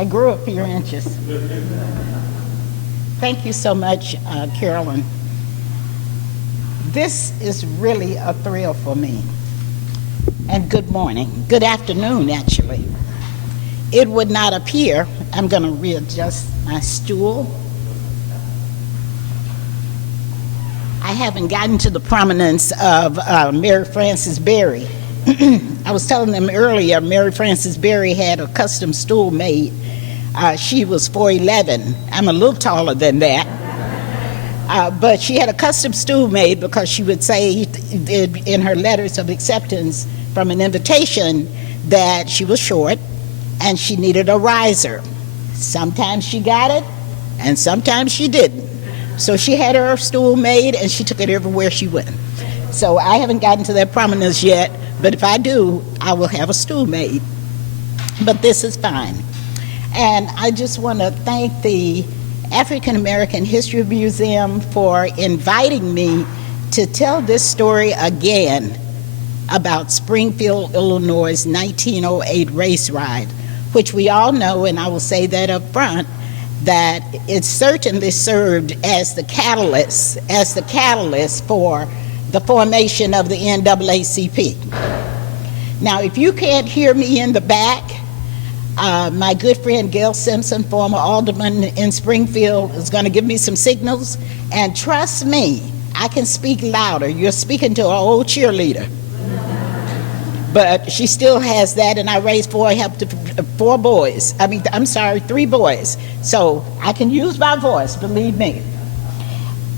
I grew a few inches. Thank you so much, Carolyn. This is really a thrill for me. And good morning, good afternoon, actually. It would not appear, I'm going to readjust my stool. I haven't gotten to the prominence of Mary Frances Berry. I was telling them earlier, Mary Frances Berry had a custom stool made. She was 4'11". I'm a little taller than that. But she had a custom stool made because she would say in her letters of acceptance from an invitation that she was short and she needed a riser. Sometimes she got it and sometimes she didn't. So she had her stool made and she took it everywhere she went. So I haven't gotten to that prominence yet, but if I do, I will have a stool made. But this is fine. And I just want to thank the African American History Museum for inviting me to tell this story again about Springfield, Illinois' 1908 Race Riot, which we all know, and I will say that up front, that it certainly served as the catalyst for the formation of the NAACP. Now, if you can't hear me in the back, my good friend Gail Simpson, former alderman in Springfield, is going to give me some signals. And trust me, I can speak louder. You're speaking to an old cheerleader. But she still has that, and I raised three boys. So I can use my voice, believe me.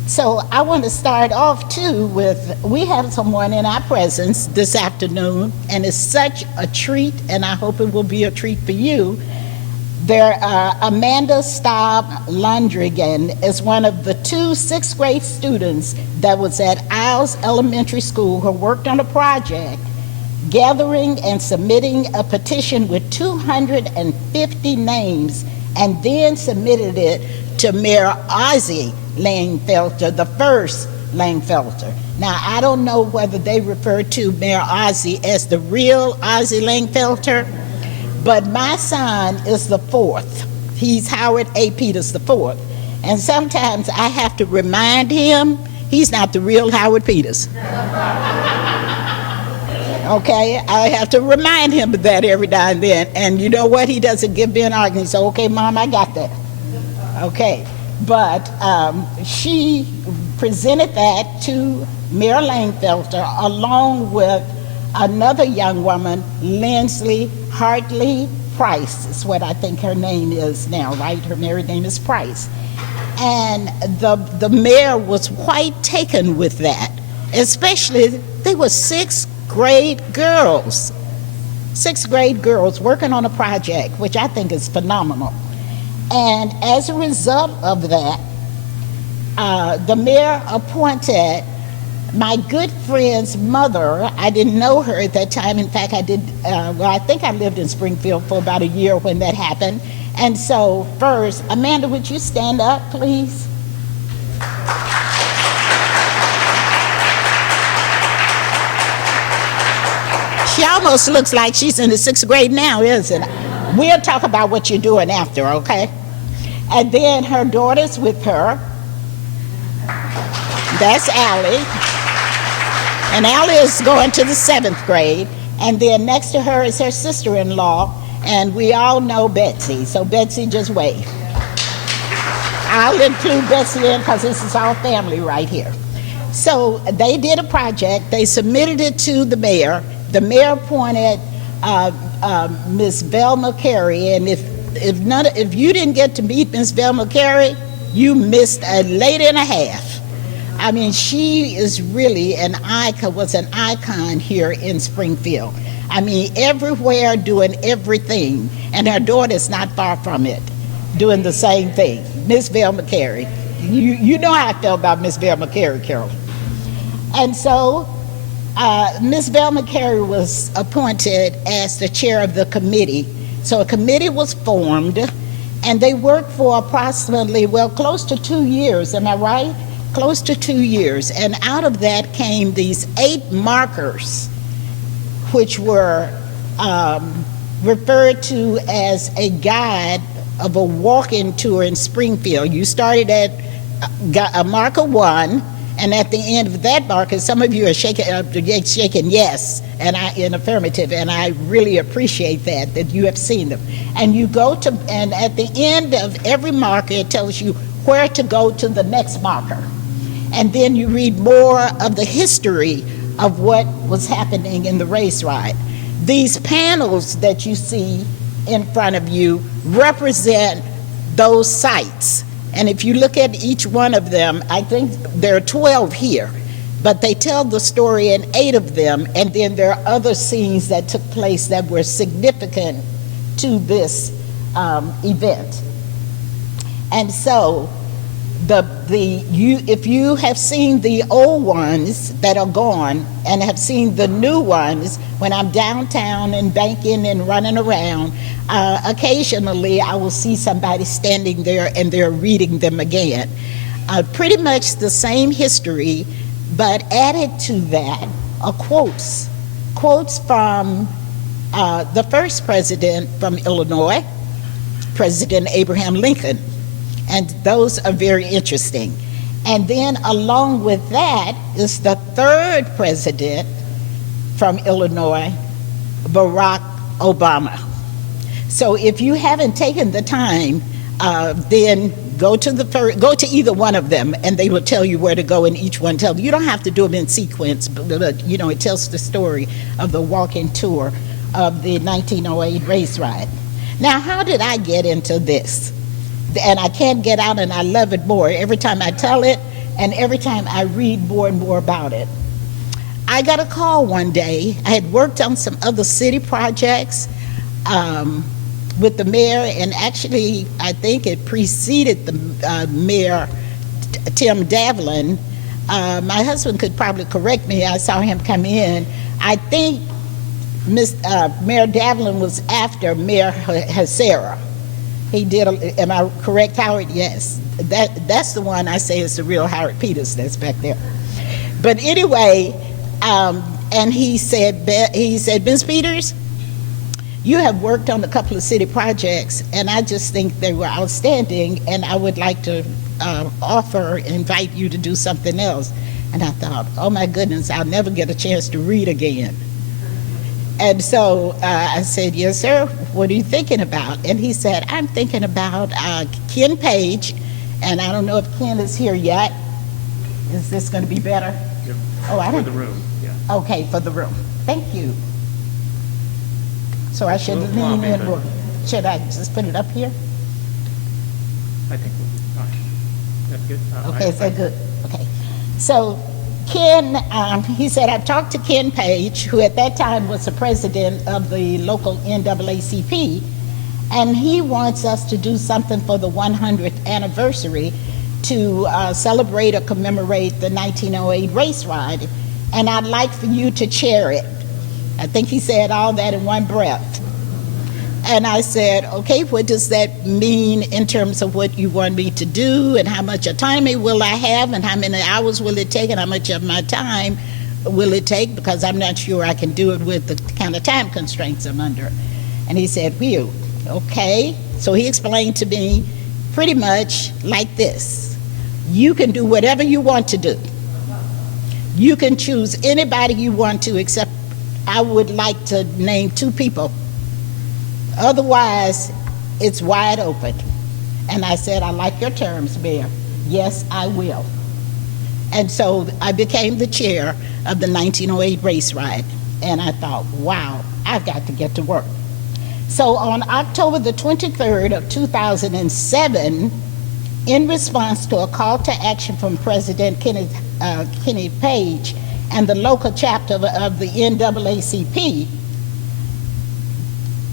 So I want to start off too with, we have someone in our presence this afternoon, and it's such a treat, and I hope it will be a treat for you. Amanda Staub Lundrigan is one of the two sixth grade students that was at Isles Elementary School who worked on a project gathering and submitting a petition with 250 names, and then submitted it to Mayor Ozzie Langfelter, the first Langfelter. Now, I don't know whether they refer to Mayor Ozzie as the real Ozzie Langfelter, but my son is the fourth. He's Howard A. Peters the fourth. And sometimes I have to remind him he's not the real Howard Peters. Okay, I have to remind him of that every now and then. And you know what? He doesn't give me an argument. He says, okay, Mom, I got that. Okay, but she presented that to Mayor Langfelter along with another young woman, Lindsley Hartley Price, is what I think her name is now, right? Her married name is Price. And the mayor was quite taken with that, especially they were sixth grade girls working on a project, which I think is phenomenal. And as a result of that, the mayor appointed my good friend's mother. I didn't know her at that time. In fact, I think I lived in Springfield for about a year when that happened. And so first, Amanda, would you stand up, please? She almost looks like she's in the sixth grade now, isn't it? We'll talk about what you're doing after, okay? And then her daughter's with her. That's Allie. And Allie is going to the seventh grade. And then next to her is her sister-in-law. And we all know Betsy. So Betsy, just wave. I'll include Betsy in because this is our family right here. So they did a project. They submitted it to the mayor. The mayor appointed Miss Velma Carey, and if you didn't get to meet Miss Velma Carey, you missed a lady and a half. I mean, she is really was an icon here in Springfield. I mean, everywhere doing everything, and her daughter's not far from it, doing the same thing. Miss Velma Carey. You know how I felt about Miss Velma Carey, Carol. And so Ms. Velma Carey was appointed as the chair of the committee. So a committee was formed, and they worked for approximately, close to 2 years, am I right? Close to 2 years. And out of that came these 8 markers, which were referred to as a guide of a walk-in tour in Springfield. You started at got a marker 1, and at the end of that marker, some of you are shaking yes, and in affirmative, and I really appreciate that you have seen them. And you go to, and at the end of every marker, it tells you where to go to the next marker. And then you read more of the history of what was happening in the race riot. These panels that you see in front of you represent those sites. And if you look at each one of them, I think there are 12 here, but they tell the story in 8 of them, and then there are other scenes that took place that were significant to this event. And so, if you have seen the old ones that are gone and have seen the new ones, when I'm downtown and banking and running around, occasionally I will see somebody standing there and they're reading them again. Pretty much the same history, but added to that are quotes from the first president from Illinois, President Abraham Lincoln. And those are very interesting. And then along with that is the third president from Illinois, Barack Obama. So if you haven't taken the time, then go to either one of them, and they will tell you where to go, and each one tells you. You don't have to do them in sequence, but you know, it tells the story of the walk-in tour of the 1908 race riot. Now, how did I get into this? And I can't get out, and I love it more every time I tell it, and every time I read more and more about it. I got a call one day. I had worked on some other city projects with the mayor, and actually I think it preceded the mayor, Tim Davlin. My husband could probably correct me. I saw him come in. I think Mayor Davlin was after Mayor Hasera. He did, am I correct, Howard? Yes. That's the one I say is the real Howard Peters that's back there. But anyway, and he said, Ms. Peters, you have worked on a couple of city projects, and I just think they were outstanding, and I would like to invite you to do something else. And I thought, oh my goodness, I'll never get a chance to read again. And so I said, yes, sir, what are you thinking about? And he said, I'm thinking about Ken Page, and I don't know if Ken is here yet. Is this going to be better? Yep. Oh, I don't. For the room, yeah. Okay, for the room. Thank you. So I should lean in, or should I just put it up here? I think we'll be fine. That's good? Okay, is that good? Okay. So Ken, he said, I talked to Ken Page, who at that time was the president of the local NAACP, and he wants us to do something for the 100th anniversary to celebrate or commemorate the 1908 race riot, and I'd like for you to chair it. I think he said all that in one breath. And I said, okay, what does that mean in terms of what you want me to do, and how much time will I have, and how many hours will it take, and how much of my time will it take, because I'm not sure I can do it with the kind of time constraints I'm under. And he said, phew, okay. So he explained to me pretty much like this. You can do whatever you want to do. You can choose anybody you want to, except I would like to name 2 people. Otherwise, it's wide open. And I said, I like your terms, Mayor. Yes, I will. And so I became the chair of the 1908 race riot. And I thought, wow, I've got to get to work. So on October the 23rd of 2007, in response to a call to action from President Kenny Page and the local chapter of the NAACP,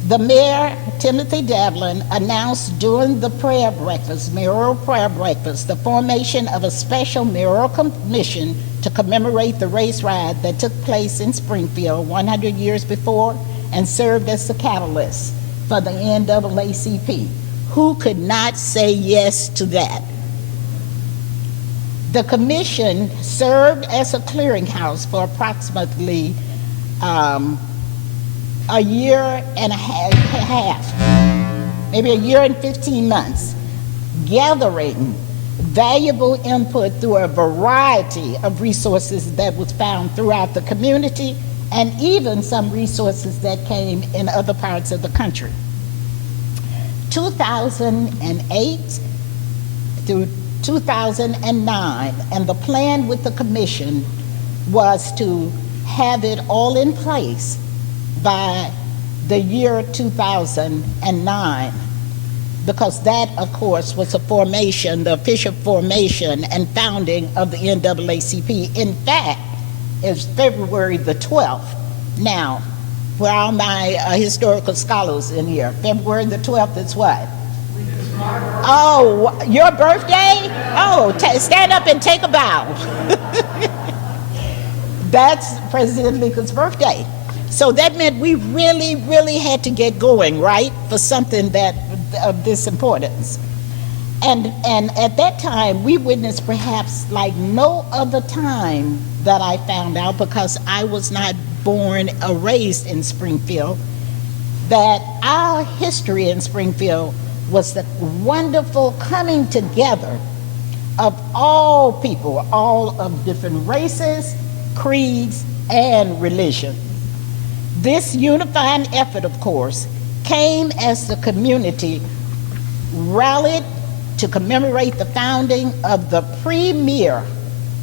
the mayor, Timothy Davlin, announced during the prayer breakfast, mayoral prayer breakfast, the formation of a special mayoral commission to commemorate the race riot that took place in Springfield 100 years before and served as the catalyst for the NAACP. Who could not say yes to that? The commission served as a clearinghouse for approximately a year and a half. maybe a year and 15 months, gathering valuable input through a variety of resources that was found throughout the community, and even some resources that came in other parts of the country. 2008 through 2009, and the plan with the commission was to have it all in place by the year 2009, because that, of course, was the formation, the official formation and founding of the NAACP. In fact, it's February the 12th. Now, for all my historical scholars in here, February the 12th is what? Oh, your birthday? Oh, stand up and take a bow. That's President Lincoln's birthday. So that meant we really, really had to get going, right, for something that of this importance. And at that time, we witnessed perhaps like no other time that I found out, because I was not born or raised in Springfield, that our history in Springfield was the wonderful coming together of all people, all of different races, creeds, and religions. This unifying effort, of course, came as the community rallied to commemorate the founding of the premier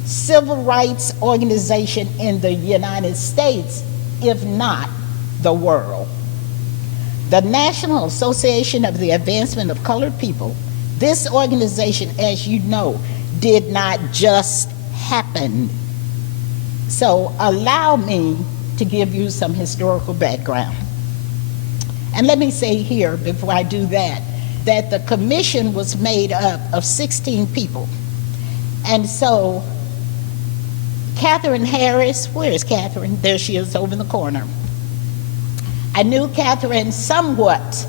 civil rights organization in the United States, if not the world. The National Association of the Advancement of Colored People, this organization, as you know, did not just happen. So allow me to give you some historical background. And let me say here, before I do that the commission was made up of 16 people. And so Catherine Harris, where is Catherine? There she is over in the corner. I knew Catherine somewhat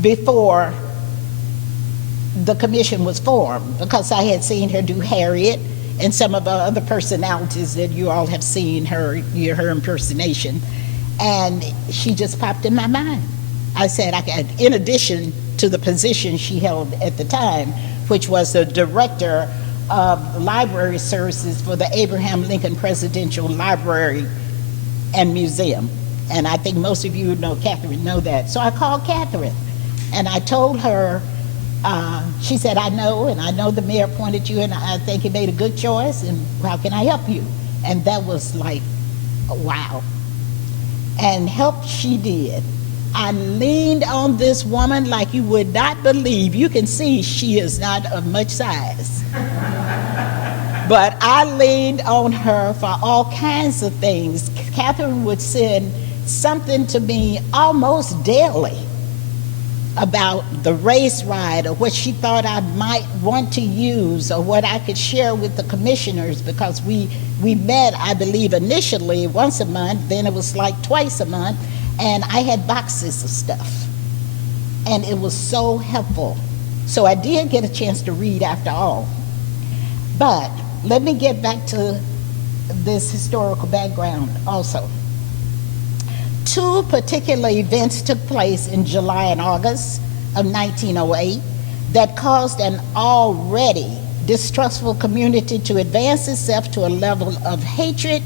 before the commission was formed, because I had seen her do Harriet and some of the other personalities that you all have seen her impersonation. And she just popped in my mind. I said, in addition to the position she held at the time, which was the director of library services for the Abraham Lincoln Presidential Library and Museum. And I think most of you know Catherine, know that. So I called Catherine and I told her, she said, I know the mayor appointed you, and I think he made a good choice, and how can I help you? And that was like, wow. And help she did. I leaned on this woman like you would not believe. You can see she is not of much size. But I leaned on her for all kinds of things. Catherine would send something to me almost daily about the Race Riot, or what she thought I might want to use, or what I could share with the commissioners, because we met, I believe, initially once a month, then it was like twice a month, and I had boxes of stuff. And it was so helpful. So I did get a chance to read after all. But let me get back to this historical background also. Two particular events took place in July and August of 1908 that caused an already distrustful community to advance itself to a level of hatred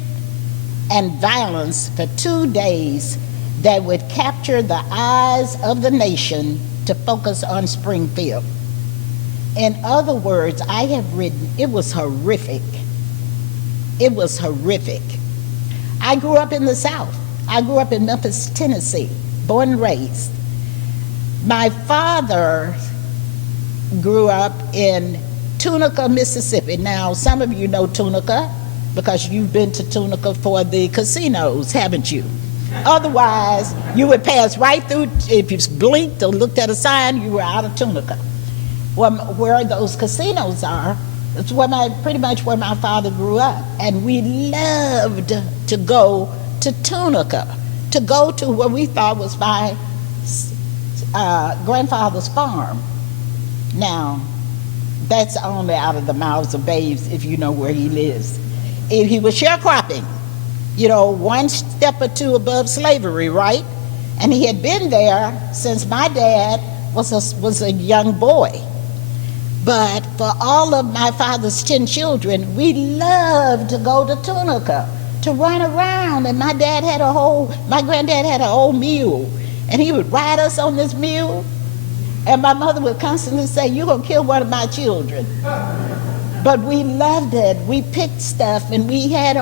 and violence for 2 days that would capture the eyes of the nation to focus on Springfield. In other words, I have written, it was horrific. It was horrific. I grew up in the South. I grew up in Memphis, Tennessee, born and raised. My father grew up in Tunica, Mississippi. Now, some of you know Tunica because you've been to Tunica for the casinos, haven't you? Otherwise, you would pass right through. If you blinked or looked at a sign, you were out of Tunica. Well, where those casinos are, it's pretty much where my father grew up. And we loved to go to Tunica, to go to what we thought was my grandfather's farm. Now, that's only out of the mouths of babes if you know where he lives. If he was sharecropping, one step or two above slavery, right? And he had been there since my dad was a young boy. But for all of my father's 10 children, we loved to go to Tunica, to run around. And my granddad had an old mule, and he would ride us on this mule. And my mother would constantly say, "You're going to kill one of my children." But we loved it. We picked stuff, and we had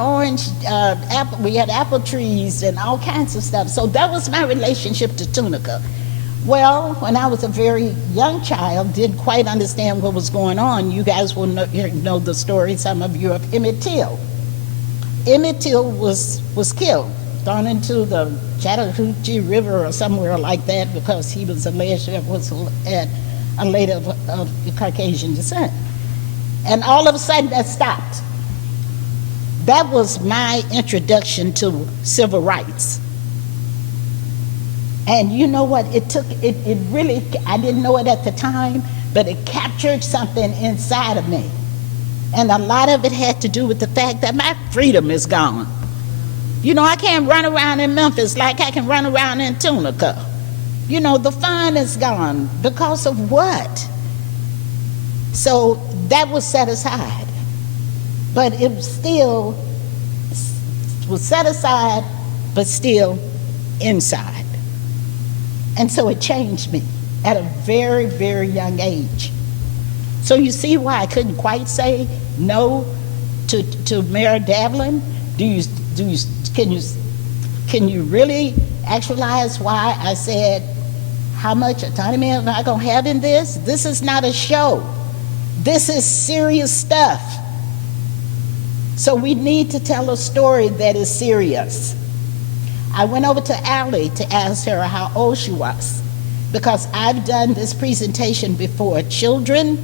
we had apple trees and all kinds of stuff. So that was my relationship to Tunica. Well, when I was a very young child, didn't quite understand what was going on. You guys will know the story, some of you, of Emmett Till. Emmett Till was killed, thrown into the Chattahoochee River or somewhere like that because he was alleged to was a lady of Caucasian descent. And all of a sudden that stopped. That was my introduction to civil rights. And you know what, it really, I didn't know it at the time, but it captured something inside of me. And a lot of it had to do with the fact that my freedom is gone. You know, I can't run around in Memphis like I can run around in Tunica. You know, the fun is gone. Because of what? So that was set aside. But it was set aside, but still inside. And so it changed me at a very, very young age. So you see why I couldn't quite say no to Mayor Davlin? Can you really actualize why I said how much autonomy am I gonna have in this? This is not a show. This is serious stuff. So we need to tell a story that is serious. I went over to Allie to ask her how old she was, because I've done this presentation before children.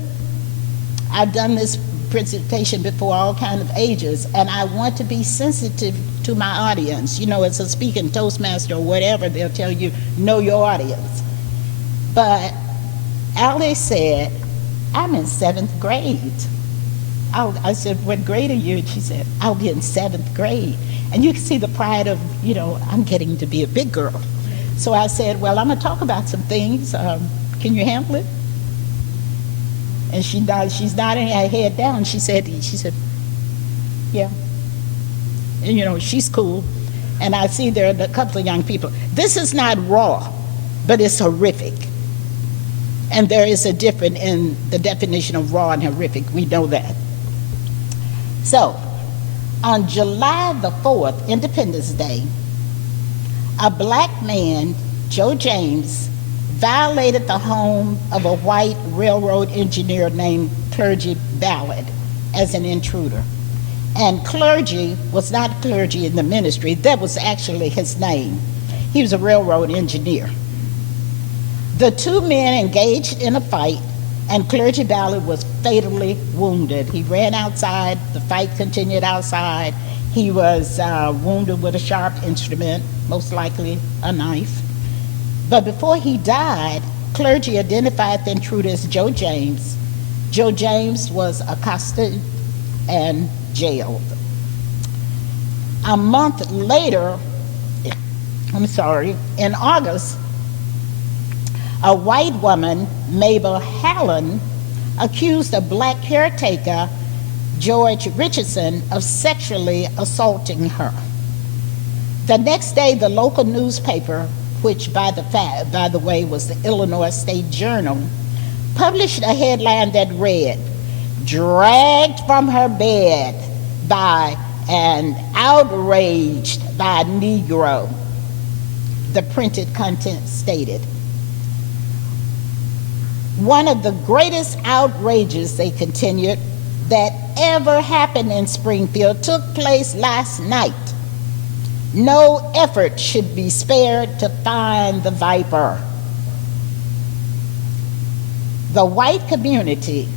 I've done this presentation before all kinds of ages, and I want to be sensitive to my audience. You know, as a speaking Toastmaster or whatever, they'll tell you, know your audience. But Allie said, "I'm in 7th grade." I said, "What grade are you?" And she said, "I'll be in 7th grade. And you can see the pride of, you know, I'm getting to be a big girl. So I said, "Well, I'm gonna talk about some things. Can you handle it?" And she's nodding her head down. She said, "Yeah." And you know, she's cool. And I see there are a couple of young people. This is not raw, but it's horrific. And there is a difference in the definition of raw and horrific. We know that. So, on July the 4th, Independence Day, a black man, Joe James, violated the home of a white railroad engineer named Clergy Ballard as an intruder. And Clergy was not clergy in the ministry, that was actually his name. He was a railroad engineer. The two men engaged in a fight, and Clergy Ballard was fatally wounded. He ran outside, the fight continued outside. He was wounded with a sharp instrument, most likely a knife. But before he died, Clergy identified the intruder as Joe James. Joe James was accosted and jailed. A month later, in August, a white woman, Mabel Hallen, accused a black caretaker, George Richardson, of sexually assaulting her. The next day, the local newspaper, which by the way was the Illinois State Journal, published a headline that read, "Dragged from her bed by and outraged by a Negro," the printed content stated. One of the greatest outrages, they continued, that ever happened in Springfield took place last night. No effort should be spared to find the viper. The white community,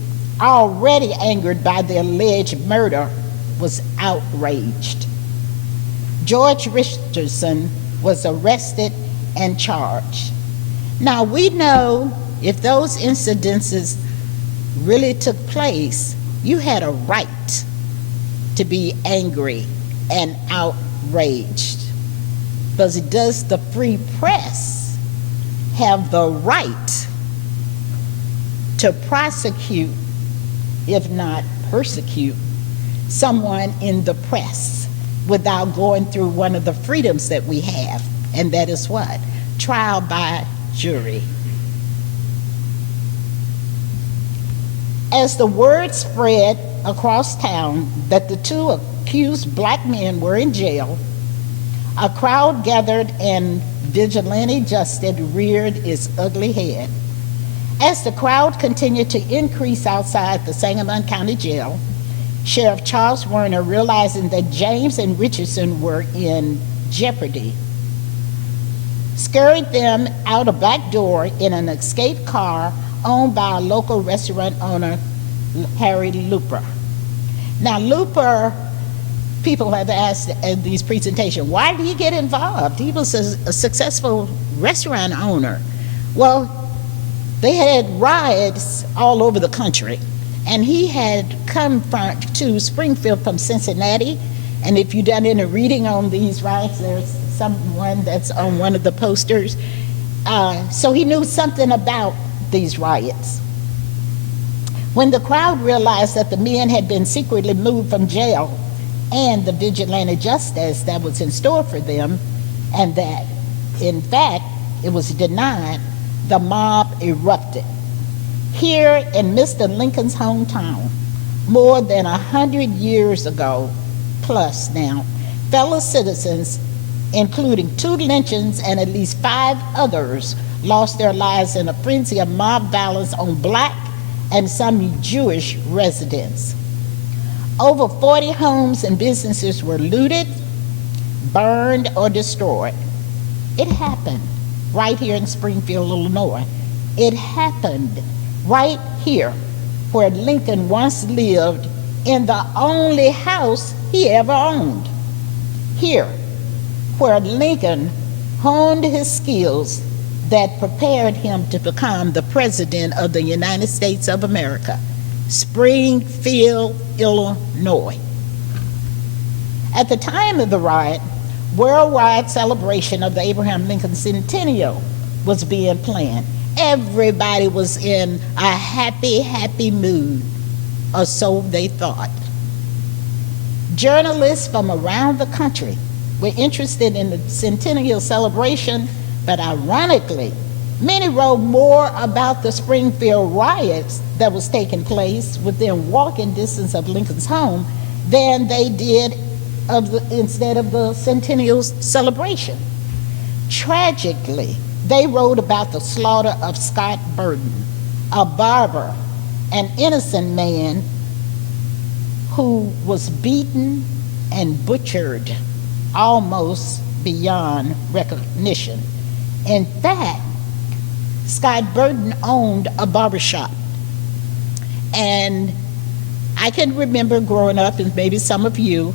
already angered by the alleged murder, was outraged. George Richardson was arrested and charged. Now we know if those incidences really took place, you had a right to be angry and outraged. But does the free press have the right to prosecute, if not persecute, someone in the press without going through one of the freedoms that we have, and that is what? Trial by jury. As the word spread across town that the two accused black men were in jail, a crowd gathered and vigilante justice reared its ugly head. As the crowd continued to increase outside the Sangamon County Jail, Sheriff Charles Werner, realizing that James and Richardson were in jeopardy, scurried them out a back door in an escaped car owned by a local restaurant owner, Harry Looper. Now, Looper, people have asked in these presentations, why did he get involved? He was a successful restaurant owner. Well, they had riots all over the country, and he had come to Springfield from Cincinnati, and if you've done any reading on these riots, there's someone that's on one of the posters. So he knew something about these riots. When the crowd realized that the men had been secretly moved from jail and the vigilante justice that was in store for them, and that, in fact, it was denied, the mob erupted. Here in Mr. Lincoln's hometown, more than 100 years ago, plus now, fellow citizens, including 2 lynchings and at least 5 others, lost their lives in a frenzy of mob violence on black and some Jewish residents. Over 40 homes and businesses were looted, burned, or destroyed. It happened right here in Springfield, Illinois. It happened right here where Lincoln once lived in the only house he ever owned. Here, where Lincoln honed his skills that prepared him to become the President of the United States of America, Springfield, Illinois. At the time of the riot, worldwide celebration of the Abraham Lincoln Centennial was being planned. Everybody was in a happy, happy mood, or so they thought. Journalists from around the country were interested in the centennial celebration, but ironically, many wrote more about the Springfield riots that was taking place within walking distance of Lincoln's home than they did instead of the centennial celebration. Tragically, they wrote about the slaughter of Scott Burton, a barber, an innocent man who was beaten and butchered almost beyond recognition. In fact, Scott Burton owned a barbershop. And I can remember growing up, and maybe some of you,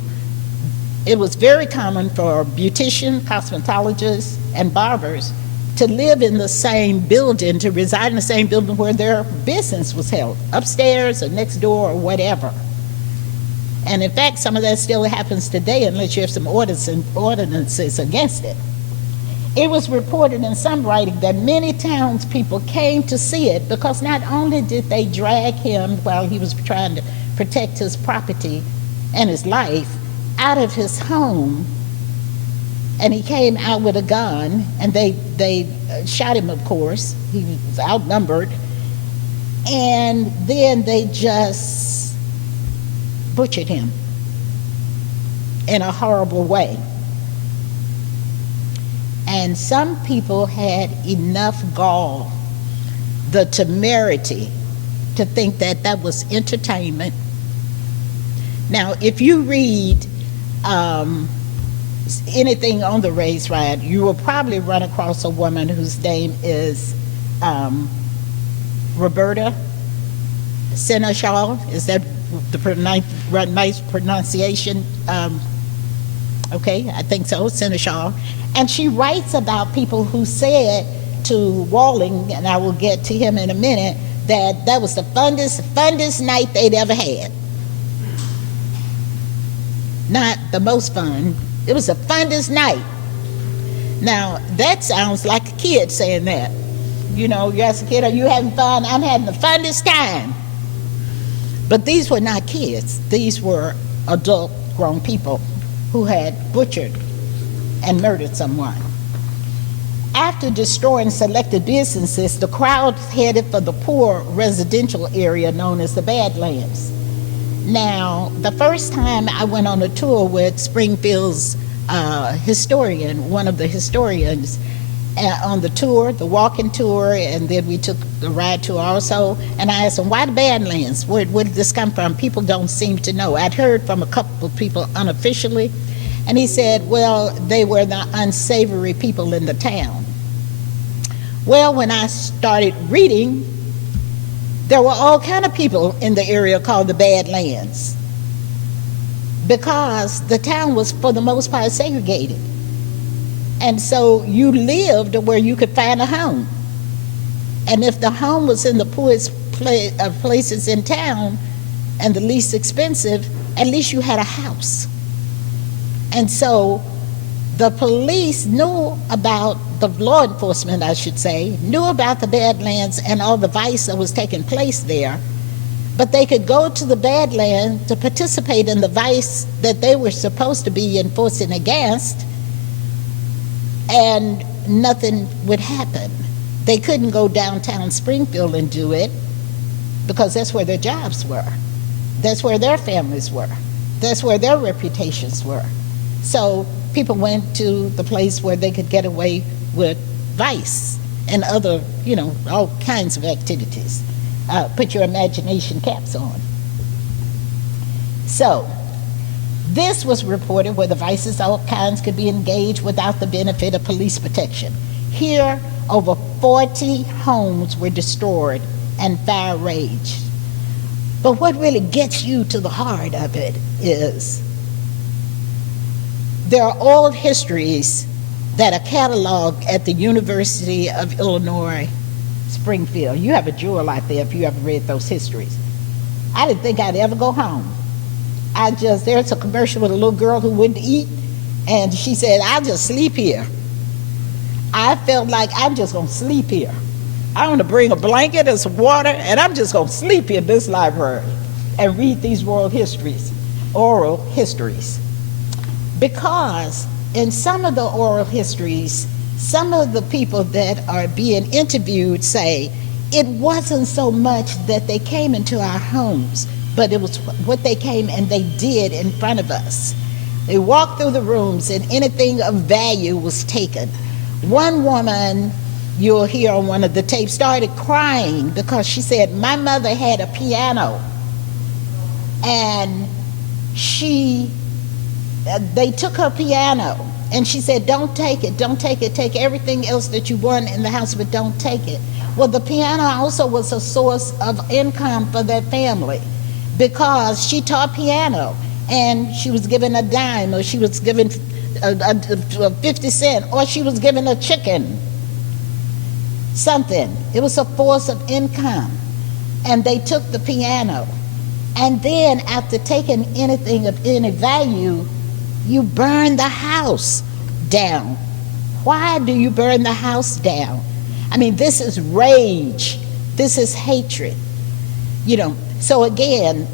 it was very common for beauticians, cosmetologists, and barbers to live in the same building, to reside in the same building where their business was held, upstairs or next door or whatever. And in fact, some of that still happens today unless you have some ordinances against it. It was reported in some writing that many townspeople came to see it because not only did they drag him while he was trying to protect his property and his life out of his home, and he came out with a gun, and they shot him, of course. He was outnumbered. And then they just butchered him in a horrible way. And some people had enough gall, the temerity, to think that that was entertainment. Now, if you read anything on the Race Riot, you will probably run across a woman whose name is Roberta Seneschal. Is that the nice pronunciation? Okay, I think so, Seneschal. And she writes about people who said to Walling, and I will get to him in a minute, that that was the funnest night they'd ever had. Not the most fun. It was the funnest night. Now, that sounds like a kid saying that. You know, you ask a kid, are you having fun? I'm having the funnest time. But these were not kids. These were adult grown people who had butchered and murdered someone. After destroying selected businesses, the crowd headed for the poor residential area known as the Badlands. Now, the first time I went on a tour with Springfield's historian, one of the historians, on the tour, the walking tour, and then we took the ride tour also, and I asked him, why the Badlands? Where did this come from? People don't seem to know. I'd heard from a couple of people unofficially, and he said, well, they were the unsavory people in the town. Well, when I started reading, there were all kind of people in the area called the Badlands, because the town was, for the most part, segregated. And so you lived where you could find a home. And if the home was in the poorest places in town and the least expensive, at least you had a house. And so the police knew about, the law enforcement, I should say, knew about the Badlands and all the vice that was taking place there, but they could go to the Badlands to participate in the vice that they were supposed to be enforcing against, and nothing would happen. They couldn't go downtown Springfield and do it because that's where their jobs were. That's where their families were. That's where their reputations were. So people went to the place where they could get away with vice and other, you know, all kinds of activities. Put your imagination caps on. So this was reported where the vices of all kinds could be engaged without the benefit of police protection. Here, over 40 homes were destroyed and fire raged. But what really gets you to the heart of it is there are old histories that are cataloged at the University of Illinois, Springfield. You have a jewel out there if you ever read those histories. I didn't think I'd ever go home. There's a commercial with a little girl who wouldn't eat, and she said, I'll just sleep here. I felt like I'm just gonna sleep here. I'm gonna bring a blanket and some water, and I'm just gonna sleep in this library and read these oral histories. Because in some of the oral histories, some of the people that are being interviewed say, it wasn't so much that they came into our homes, but it was what they came and they did in front of us. They walked through the rooms and anything of value was taken. One woman, you'll hear on one of the tapes, started crying because she said, my mother had a piano and they took her piano and she said, don't take it, take everything else that you want in the house, but don't take it. Well, the piano also was a source of income for that family, because she taught piano and she was given a dime, or she was given a 50 cents, or she was given a chicken, something. It was a force of income. And they took the piano. And then after taking anything of any value, you burn the house down. Why do you burn the house down? I mean, this is rage. This is hatred. You know, so again,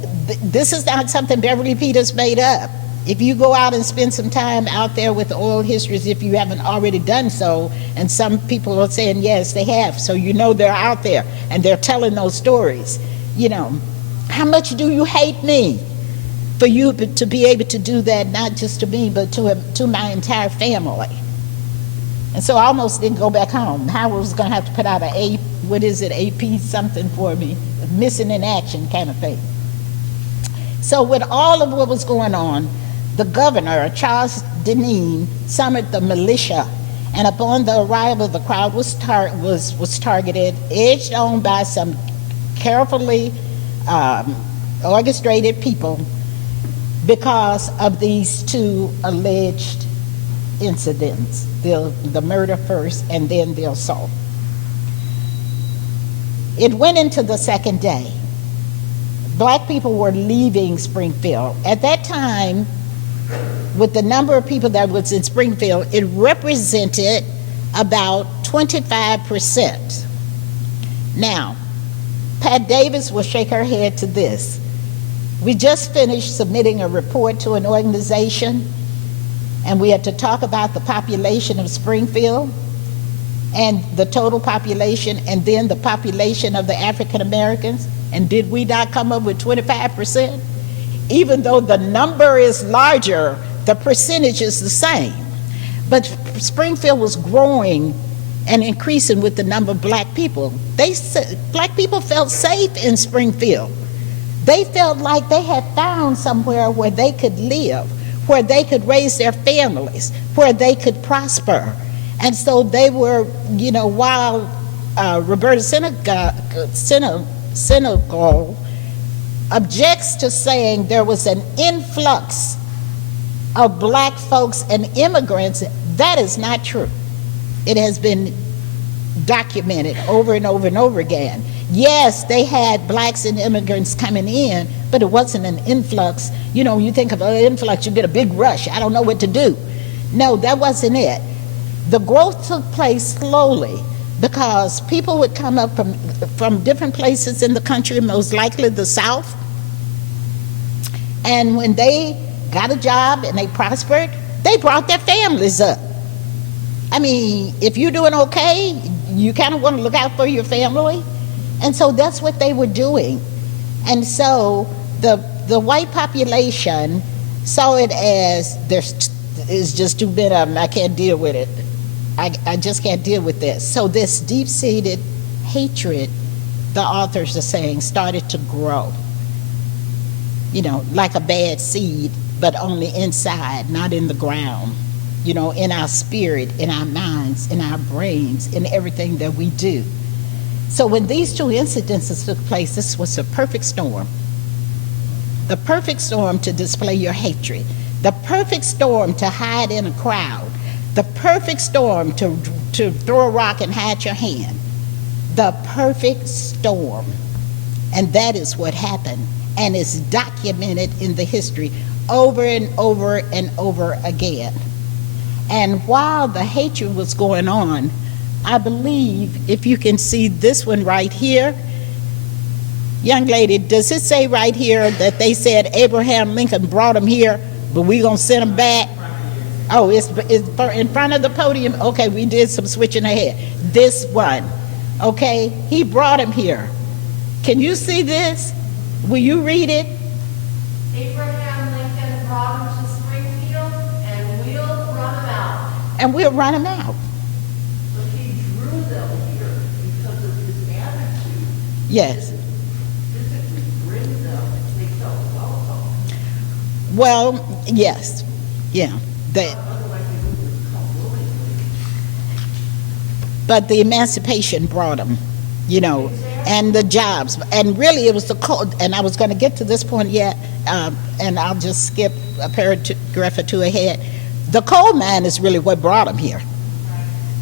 this is not something Beverly Peters made up. If you go out and spend some time out there with the oral histories, if you haven't already done so, and some people are saying yes, they have, so you know they're out there and they're telling those stories. You know, how much do you hate me for you to be able to do that, not just to me, but to my entire family? And so I almost didn't go back home. Howard was going to have to put out AP something for me, missing in action kind of thing. So with all of what was going on, the governor, Charles Deneen, summoned the militia, and upon the arrival, the crowd was targeted, edged on by some carefully orchestrated people because of these two alleged incidents, the murder first and then the assault. It went into the second day. Black people were leaving Springfield. At that time, with the number of people that was in Springfield, it represented about 25% Now, Pat Davis will shake her head to this. We just finished submitting a report to an organization, and we had to talk about the population of Springfield and the total population, and then the population of the African Americans. And did we not come up with 25%? Even though the number is larger, the percentage is the same. But Springfield was growing and increasing with the number of black people. Black people felt safe in Springfield. They felt like they had found somewhere where they could live, where they could raise their families, where they could prosper. And so they were, while Roberta Senegal objects to saying there was an influx of black folks and immigrants, that is not true. It has been documented over and over and over again. Yes, they had blacks and immigrants coming in, but it wasn't an influx. You think of an influx, you get a big rush. I don't know what to do. No, that wasn't it. The growth took place slowly because people would come up from different places in the country, most likely the South. And when they got a job and they prospered, they brought their families up. I mean, if you're doing okay, you kind of want to look out for your family. And so that's what they were doing. And so the white population saw it as there's just too many of them, I can't deal with it. I just can't deal with this. So this deep-seated hatred, the authors are saying, started to grow. Like a bad seed, but only inside, not in the ground. In our spirit, in our minds, in our brains, in everything that we do. So when these two incidences took place, this was a perfect storm. The perfect storm to display your hatred. The perfect storm to hide in a crowd. The perfect storm to throw a rock and hide your hand. The perfect storm. And that is what happened. And it's documented in the history over and over and over again. And while the hatred was going on, I believe, if you can see this one right here, young lady, does it say right here that they said Abraham Lincoln brought him here, but we're going to send him back? Oh, it's in front of the podium. Okay, we did some switching ahead. This one, okay, he brought him here. Can you see this? Will you read it? Abraham Lincoln brought him to Springfield, and we'll run him out. And we'll run him out. But he drew them here because of his attitude. Yes. Physically bring them, they felt welcome. Well, yes. Yeah. Otherwise, they wouldn't have come willingly. But the emancipation brought them, and the jobs. And really it was the coal, and I was going to get to this point yet, and I'll just skip a paragraph or two ahead. The coal mine is really what brought them here,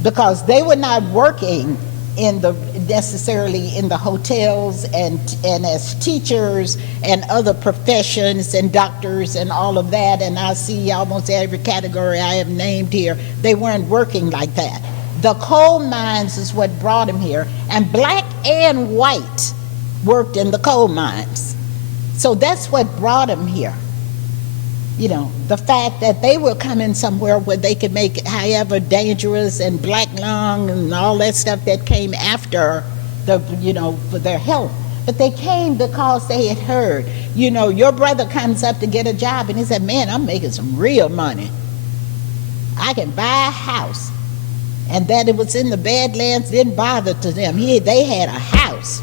because they were not working necessarily in the hotels and as teachers and other professions and doctors and all of that. And I see almost every category I have named here. They weren't working like that. The coal mines is what brought them here, and black and white worked in the coal mines. So that's what brought them here. The fact that they were coming somewhere where they could make it however dangerous and black lung and all that stuff that came after for their health. But they came because they had heard, your brother comes up to get a job and he said, man, I'm making some real money. I can buy a house. And that it was in the Badlands didn't bother to them. They had a house.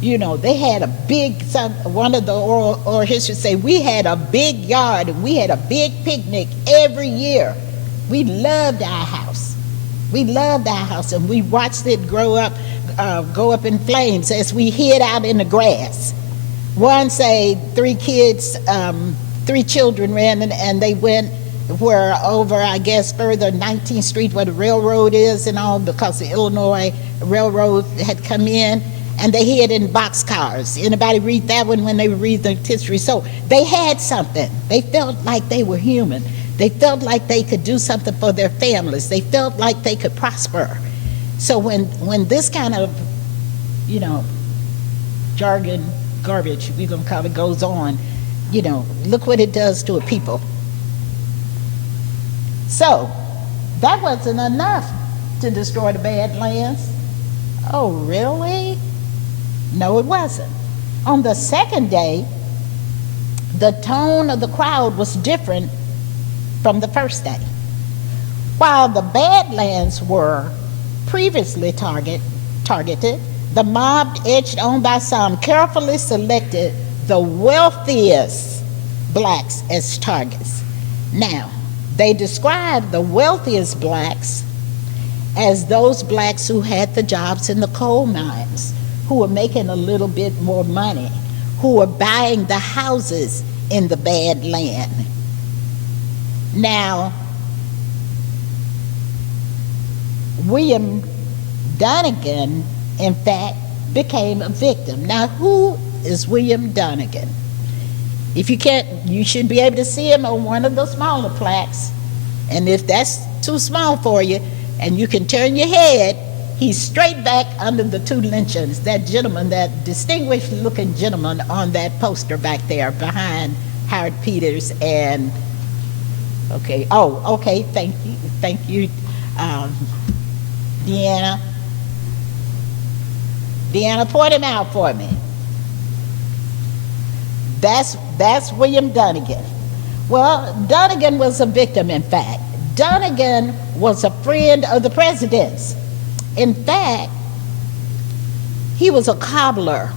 They had a big, one of the oral history say, we had a big yard and we had a big picnic every year. We loved our house. We loved our house, and we watched it go up in flames as we hid out in the grass. One say 3 children ran and they went where over, I guess, further 19th Street where the railroad is and all, because the Illinois Railroad had come in. And they hid in boxcars. Anybody read that one when they read the history? So they had something. They felt like they were human. They felt like they could do something for their families. They felt like they could prosper. So when this kind of you know, jargon, garbage, we're going to call it, goes on, you know, look what it does to a people. So, that wasn't enough to destroy the Badlands. Oh, really? No, it wasn't. On the second day, the tone of the crowd was different from the first day. While the Badlands were previously targeted, the mob, edged on by some, carefully selected the wealthiest blacks as targets. Now, they described the wealthiest blacks as those blacks who had the jobs in the coal mines, who were making a little bit more money, who were buying the houses in the bad land. Now, William Donegan, in fact, became a victim. Now, who is William Donegan? If you can't, you should be able to see him on one of the smaller plaques. And if that's too small for you, and you can turn your head, he's straight back under the two lynchings. That gentleman, that distinguished looking gentleman on that poster back there behind Howard Peters and, okay, thank you, Deanna. Deanna, point him out for me. That's William Donegan. Well, Donegan was a victim, in fact. Donegan was a friend of the president's. In fact, he was a cobbler,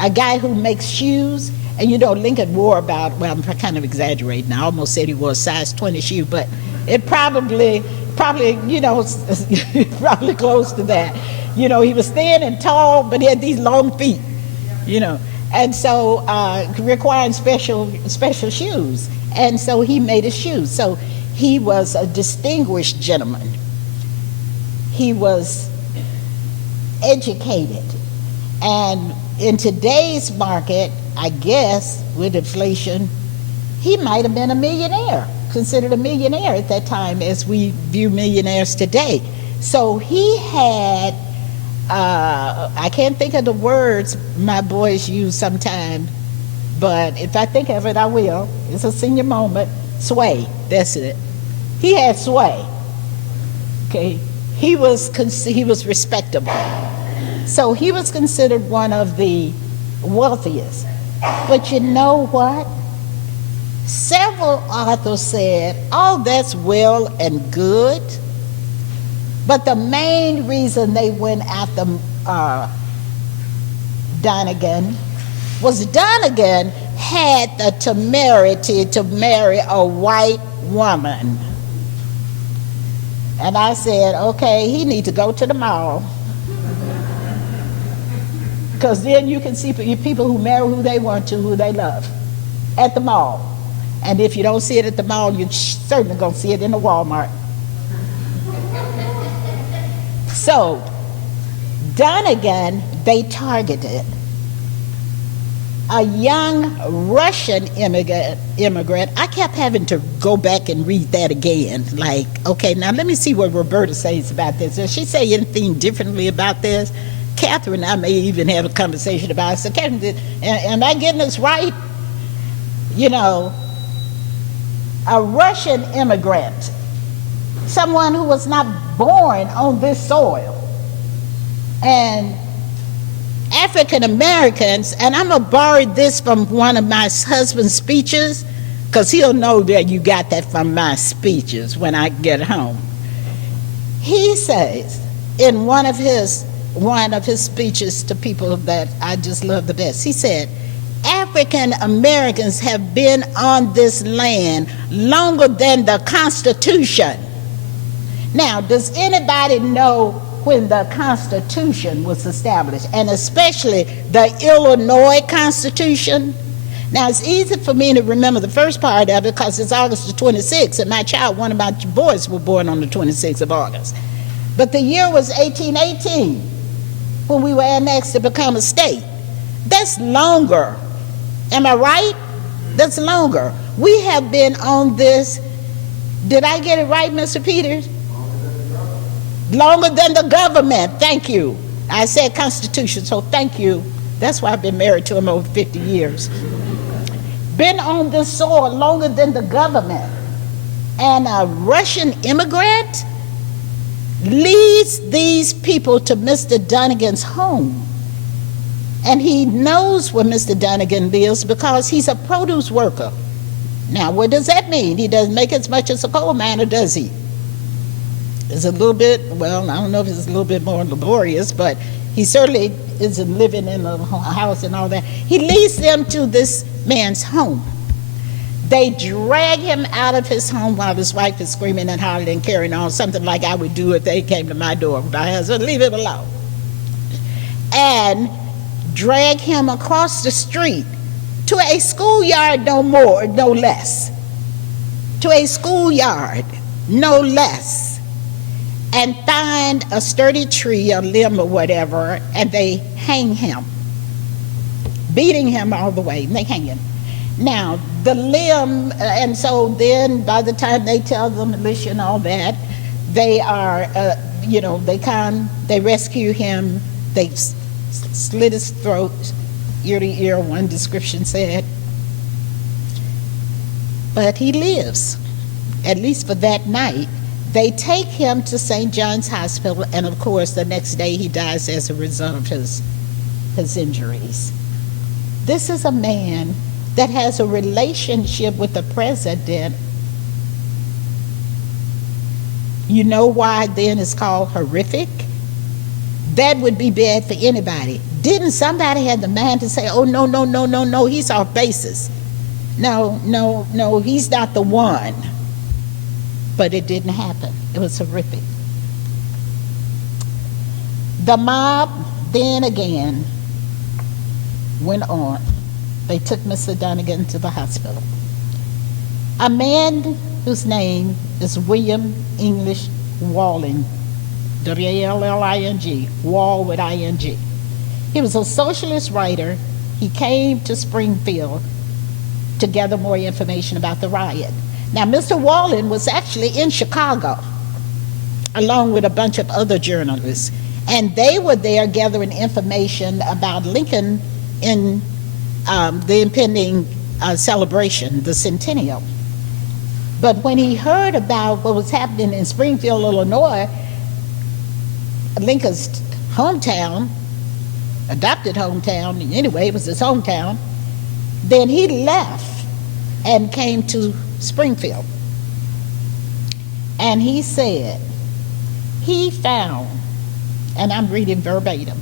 a guy who makes shoes. And you know, Lincoln wore about, well, I'm kind of exaggerating. I almost said he wore a size 20 shoe, but it probably, you know, probably close to that. You know, he was thin and tall, but he had these long feet, you know. And so requiring special shoes. And so he made his shoes. So he was a distinguished gentleman. He was educated. And in today's market, I guess, with inflation, he might have been a millionaire, considered a millionaire at that time as we view millionaires today. So he had, I can't think of the words my boys use sometimes, but if I think of it, I will. It's a senior moment. Sway, that's it. He had sway, okay? He was respectable. So he was considered one of the wealthiest. But you know what? Several authors said, oh, that's well and good, but the main reason they went after Donegan was Donegan had the temerity to marry a white woman. And I said, okay, he need to go to the mall. Because then you can see people who marry who they want to, who they love, at the mall. And if you don't see it at the mall, you're certainly going to see it in the Walmart. So, Donegan, they targeted a young Russian immigrant. I kept having to go back and read that again. Like, okay, now let me see what Roberta says about this. Does she say anything differently about this? Catherine and I may even have a conversation about it. So, Catherine, am I getting this right? You know, a Russian immigrant, someone who was not born on this soil, and African Americans, and I'm gonna borrow this from one of my husband's speeches, because he'll know that you got that from my speeches when I get home. He says in one of his speeches to people that I just love the best, he said, African Americans have been on this land longer than the Constitution. Now, does anybody know when the Constitution was established, and especially the Illinois Constitution? Now, it's easy for me to remember the first part of it because it's August the 26th, and one of my boys were born on the 26th of August. But the year was 1818 when we were annexed to become a state. That's longer. Am I right? That's longer. We have been on this, did I get it right, Mr. Peters? Longer than the government, thank you. I said Constitution, so thank you. That's why I've been married to him over 50 years. Been on this soil longer than the government. And a Russian immigrant leads these people to Mr. Dunnigan's home. And he knows where Mr. Dunnigan lives because he's a produce worker. Now, what does that mean? He doesn't make as much as a coal miner, does he? It's a little bit, well, I don't know if it's a little bit more laborious, but he certainly isn't living in a house and all that. He leads them to this man's home. They drag him out of his home while his wife is screaming and hollering and carrying on, something like I would do if they came to my door. My husband, leave him alone. And drag him across the street to a schoolyard, no more, no less. To a schoolyard, no less. And find a sturdy tree, a limb or whatever, and they hang him. Beating him all the way, and they hang him. Now, the limb, and so then by the time they tell the militia and all that, they are, they rescue him, they slit his throat, ear to ear, one description said. But he lives, at least for that night. They take him to St. John's Hospital, and of course, the next day he dies as a result of his injuries. This is a man that has a relationship with the president. You know why then it's called horrific? That would be bad for anybody. Didn't somebody have the mind to say, oh, no, he's off basis. No, he's not the one. But it didn't happen. It was horrific. The mob then again went on. They took Mr. Dunnigan to the hospital. A man whose name is William English Walling, W-A-L-L-I-N-G, Wall with I-N-G. He was a socialist writer. He came to Springfield to gather more information about the riot. Now, Mr. Walling was actually in Chicago, along with a bunch of other journalists, and they were there gathering information about Lincoln in the impending celebration, the centennial. But when he heard about what was happening in Springfield, Illinois, Lincoln's hometown, adopted hometown, anyway, it was his hometown, then he left and came to Springfield. And he said, he found, and I'm reading verbatim,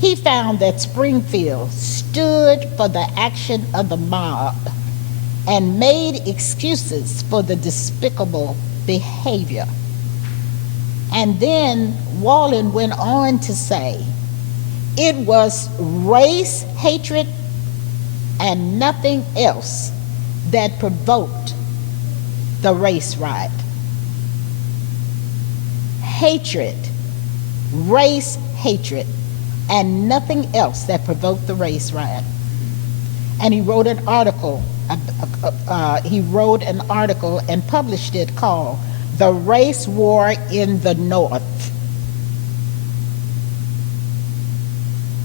he found that Springfield stood for the action of the mob and made excuses for the despicable behavior. And then Wallen went on to say, it was race hatred and nothing else that provoked the race riot. Hatred, race hatred, and nothing else that provoked the race riot. And he wrote an article. And published it called "The Race War in the North."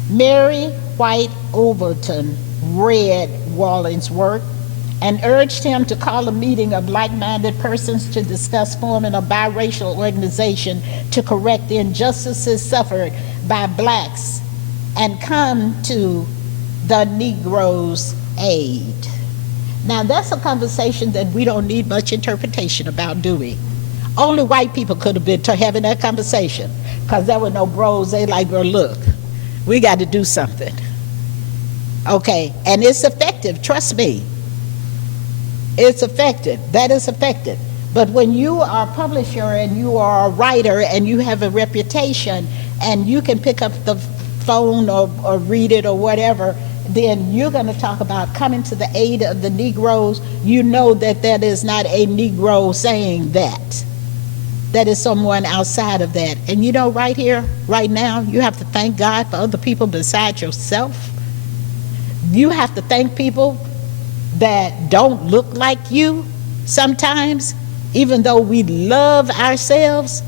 Mary White Overton read Walling's work and urged him to call a meeting of like-minded persons to discuss forming a biracial organization to correct the injustices suffered by blacks and come to the Negroes' aid. Now, that's a conversation that we don't need much interpretation about, do we? Only white people could have been having that conversation, because there were no bros. They like, well, look, we got to do something. Okay, and it's effective, trust me. It's effective. That is effective. But when you are a publisher and you are a writer and you have a reputation and you can pick up the phone or read it or whatever, then you're going to talk about coming to the aid of the Negroes. You know that that is not a Negro saying that. That is someone outside of that. And you know, right here, right now, you have to thank God for other people besides yourself. You have to thank people that don't look like you sometimes, even though we love ourselves.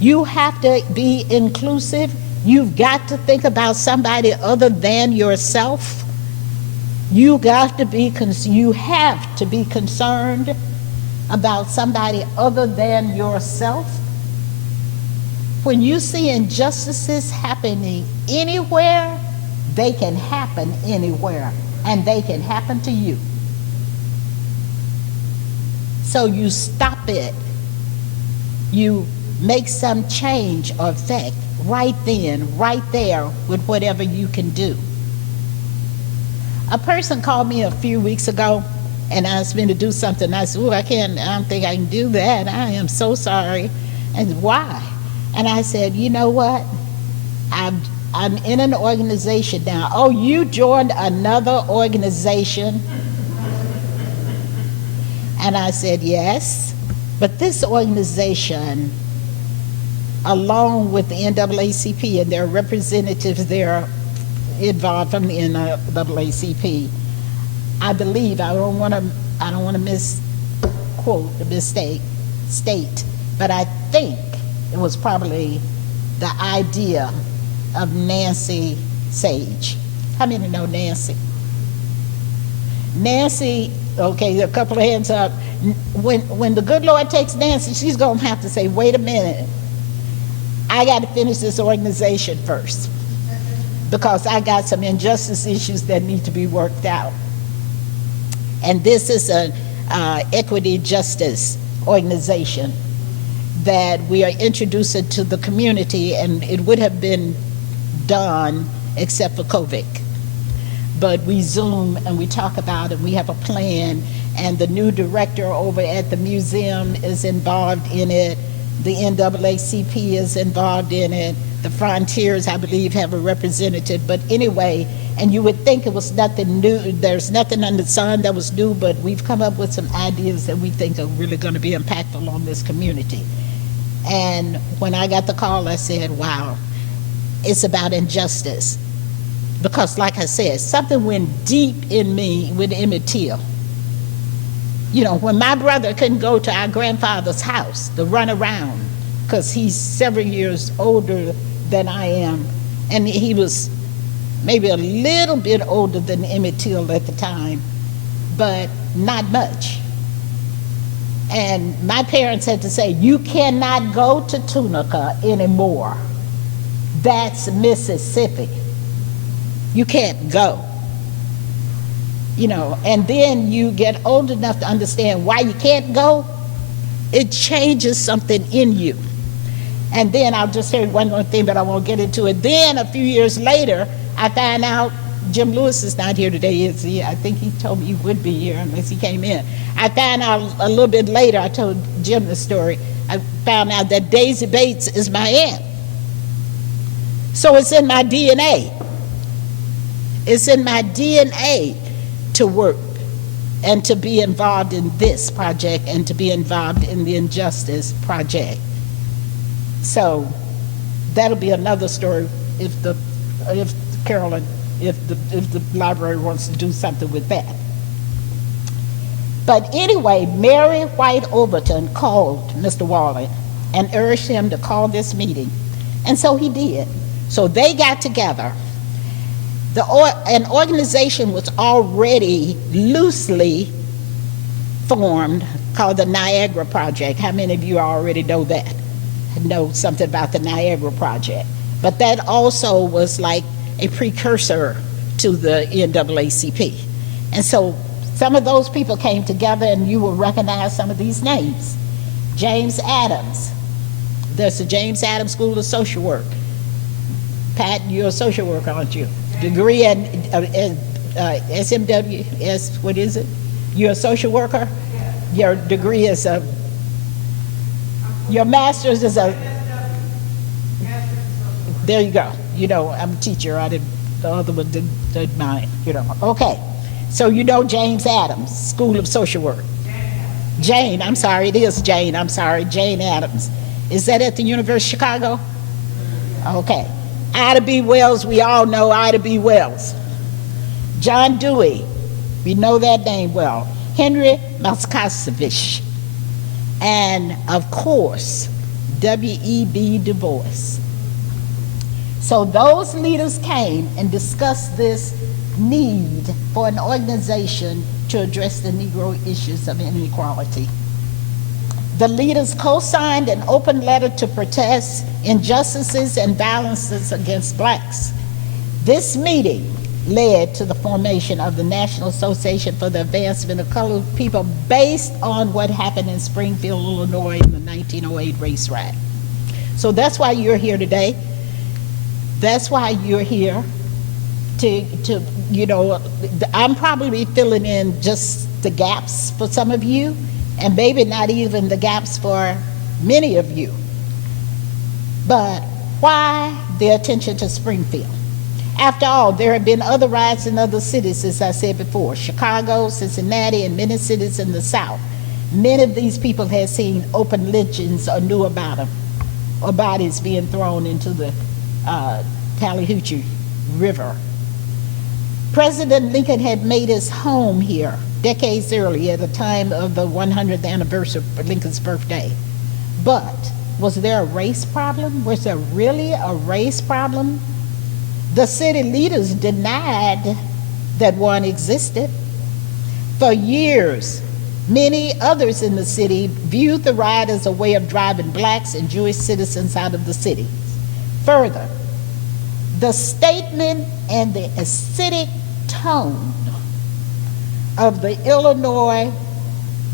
You have to be inclusive. You've got to think about somebody other than yourself. You have to be concerned about somebody other than yourself. When you see injustices happening anywhere, they can happen anywhere, and they can happen to you. So you stop it. You make some change or effect right then, right there, with whatever you can do. A person called me a few weeks ago and asked me to do something. I said, I don't think I can do that. I am so sorry. And why? And I said, you know what? I'm in an organization now. Oh, you joined another organization? And I said, yes. But this organization, along with the NAACP and their representatives there involved from the NAACP, I believe, I don't want to misquote the state, but I think it was probably the idea of Nancy Sage. How many know Nancy? Nancy, okay, a couple of hands up. When the good Lord takes Nancy, she's going to have to say, wait a minute, I got to finish this organization first, because I got some injustice issues that need to be worked out. And this is an equity justice organization that we are introducing to the community, and it would have been done except for COVID. But we Zoom and we talk about it, we have a plan, and the new director over at the museum is involved in it. The NAACP is involved in it. The Frontiers, I believe, have a representative. But anyway, and you would think it was nothing new. There's nothing under the sun that was new, but we've come up with some ideas that we think are really going to be impactful on this community. And when I got the call, I said, wow, it's about injustice. Because like I said, something went deep in me with Emmett Till. You know, when my brother couldn't go to our grandfather's house to run around, because he's several years older than I am, and he was maybe a little bit older than Emmett Till at the time, but not much. And my parents had to say, you cannot go to Tunica anymore. That's Mississippi. You can't go. You know, and then you get old enough to understand why you can't go. It changes something in you. And then I'll just say one more thing, but I won't get into it. Then a few years later, I found out Jim Lewis is not here today, is he? I think he told me he would be here unless he came in. I found out a little bit later, I told Jim the story, I found out that Daisy Bates is my aunt. So it's in my DNA. It's in my DNA to work and to be involved in this project and to be involved in the Injustice Project. So that'll be another story if the library wants to do something with that. But anyway, Mary White Overton called Mr. Wallen and urged him to call this meeting. And so he did. So they got together. An organization was already loosely formed called the Niagara Project. How many of you already know that? Know something about the Niagara Project? But that also was like a precursor to the NAACP. And so some of those people came together, and you will recognize some of these names. James Adams. There's the James Adams School of Social Work. Pat, you're a social worker, aren't you? Degree in SMW, what is it? You're a social worker? Your degree is your master's is there you go. You know, I'm a teacher. The other one didn't mind, you know. Okay, so you know James Adams, School of Social Work. Jane, I'm sorry, it is Jane, I'm sorry, Jane Adams. Is that at the University of Chicago? Okay. Ida B. Wells, we all know Ida B. Wells. John Dewey, we know that name well. Henry Moskowitz. And of course, W.E.B. Du Bois. So those leaders came and discussed this need for an organization to address the Negro issues of inequality. The leaders co-signed an open letter to protest injustices and violences against blacks. This meeting led to the formation of the National Association for the Advancement of Colored People based on what happened in Springfield, Illinois in the 1908 Race Riot. So that's why you're here today. That's why you're here to you know, I'm probably filling in just the gaps for some of you, and maybe not even the gaps for many of you. But why the attention to Springfield? After all, there have been other riots in other cities, as I said before, Chicago, Cincinnati, and many cities in the South. Many of these people had seen open lynchings or knew about them, or bodies being thrown into the Tallahatchie River. President Lincoln had made his home here decades earlier at the time of the 100th anniversary of Lincoln's birthday. But was there a race problem? Was there really a race problem? The city leaders denied that one existed. For years, many others in the city viewed the riot as a way of driving blacks and Jewish citizens out of the city. Further, the statement and the acidic tone of the Illinois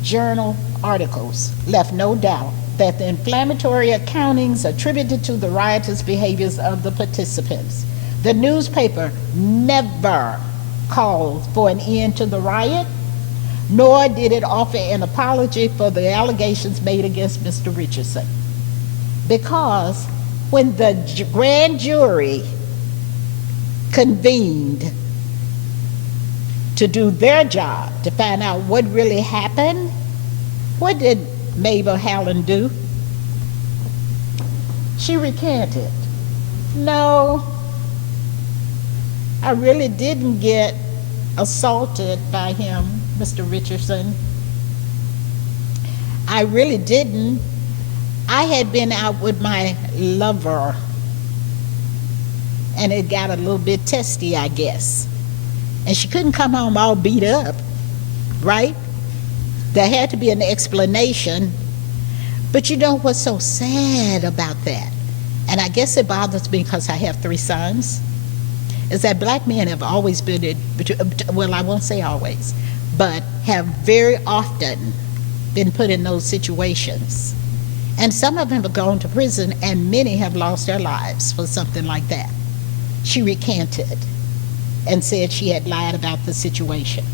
Journal articles left no doubt that the inflammatory accountings attributed to the riotous behaviors of the participants. The newspaper never called for an end to the riot, nor did it offer an apology for the allegations made against Mr. Richardson. Because when the grand jury convened to do their job, to find out what really happened, what did Mabel Hallen do? She recanted. No, I really didn't get assaulted by him, Mr. Richardson. I really didn't. I had been out with my lover, and it got a little bit testy, I guess. And she couldn't come home all beat up, right? There had to be an explanation. But you know what's so sad about that? And I guess it bothers me because I have 3 sons, is that black men have always been, well, I won't say always, but have very often been put in those situations. And some of them have gone to prison, and many have lost their lives for something like that. She recanted and said she had lied about the situation.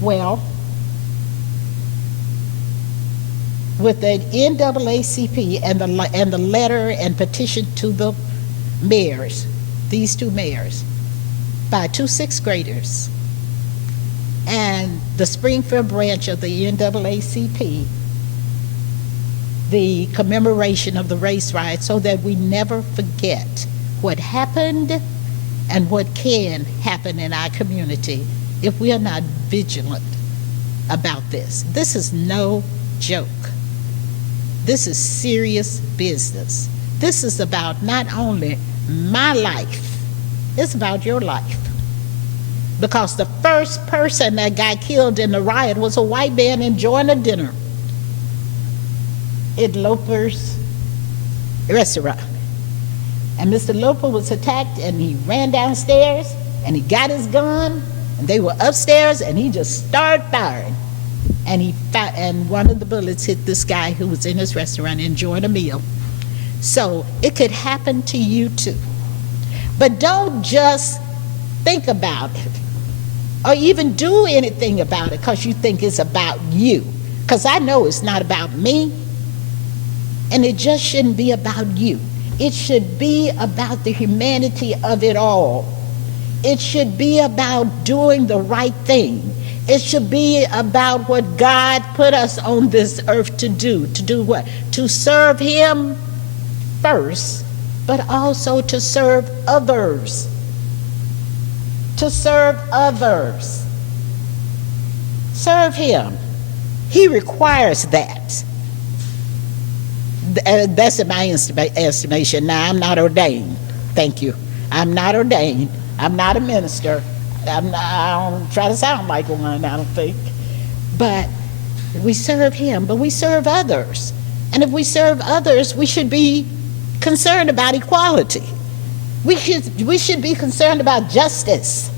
Well, with the NAACP and the letter and petition to the mayors, these 2 mayors, by 2 6th graders, and the Springfield branch of the NAACP, the commemoration of the race riot, so that we never forget what happened and what can happen in our community if we are not vigilant about this. This is no joke. This is serious business. This is about not only my life, it's about your life. Because the first person that got killed in the riot was a white man enjoying a dinner at Loper's restaurant. And Mr. Loper was attacked, and he ran downstairs, and he got his gun, and they were upstairs, and he just started firing. And one of the bullets hit this guy who was in his restaurant enjoying a meal. So it could happen to you too. But don't just think about it, or even do anything about it because you think it's about you. Because I know it's not about me, and it just shouldn't be about you. It should be about the humanity of it all. It should be about doing the right thing. It should be about what God put us on this earth to do. To do what? To serve Him first, but also to serve others. To serve others. Serve Him. He requires that. That's in my estimation. Now, I'm not ordained, Thank you. I'm not ordained. I'm not a minister. I don't try to sound like one, I don't think. But we serve him, but we serve others. And if we serve others, we should be concerned about equality. We should be concerned about justice.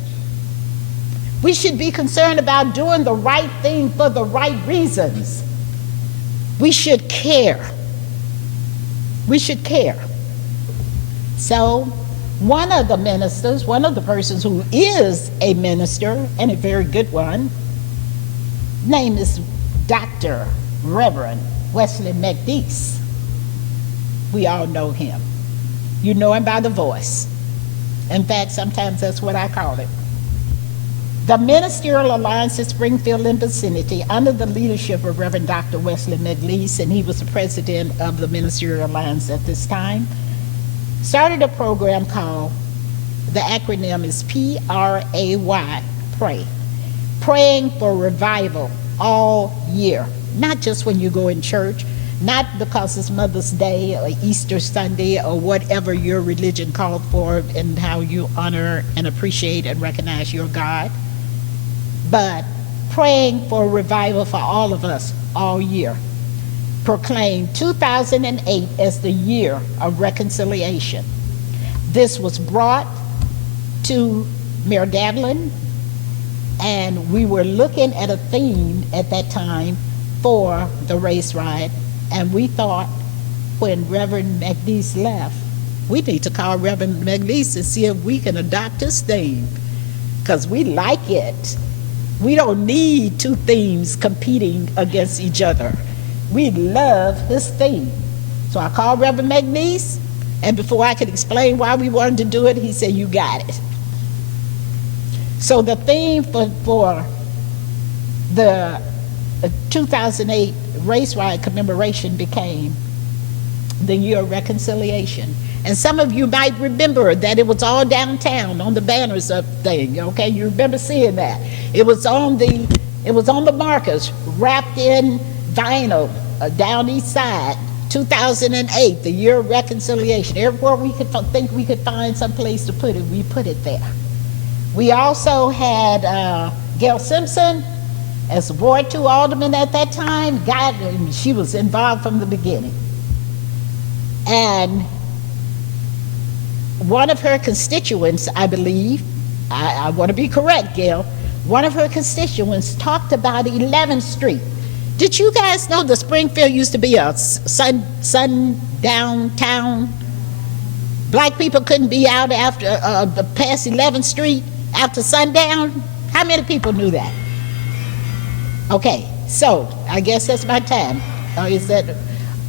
We should be concerned about doing the right thing for the right reasons. We should care. We should care. So one of the ministers, one of the persons who is a minister, and a very good one, name is Dr. Reverend Wesley McDeese. We all know him. You know him by the voice. In fact, sometimes that's what I call it. The Ministerial Alliance at Springfield and vicinity, under the leadership of Reverend Dr. Wesley McDeese, and he was the president of the Ministerial Alliance at this time, started a program called, the acronym is PRAY, pray. Praying for revival all year, not just when you go in church, not because it's Mother's Day or Easter Sunday or whatever your religion called for and how you honor and appreciate and recognize your God, but praying for revival for all of us all year. Proclaimed 2008 as the year of reconciliation. This was brought to Mayor Davlin, and we were looking at a theme at that time for the Race Riot, and we thought when Reverend McDeese left, we need to call Reverend McDeese and see if we can adopt his theme, because we like it. We don't need two themes competing against each other. We love his theme. So I called Reverend McDeese, and before I could explain why we wanted to do it, he said, you got it. So the theme for the 2008 Race Riot commemoration became the year of reconciliation. And some of you might remember that it was all downtown on the banners of thing, okay? You remember seeing that. It was on the markers, wrapped in vinyl, down east side, 2008, the year of reconciliation. Everywhere we could think we could find some place to put it, we put it there. We also had Gail Simpson as Ward 2 alderman at that time. She was involved from the beginning. And one of her constituents, I believe, I want to be correct, Gail, one of her constituents talked about 11th Street. Did you guys know that Springfield used to be a sundown town? Black people couldn't be out after past 11th Street after sundown? How many people knew that? Okay, so I guess that's my time.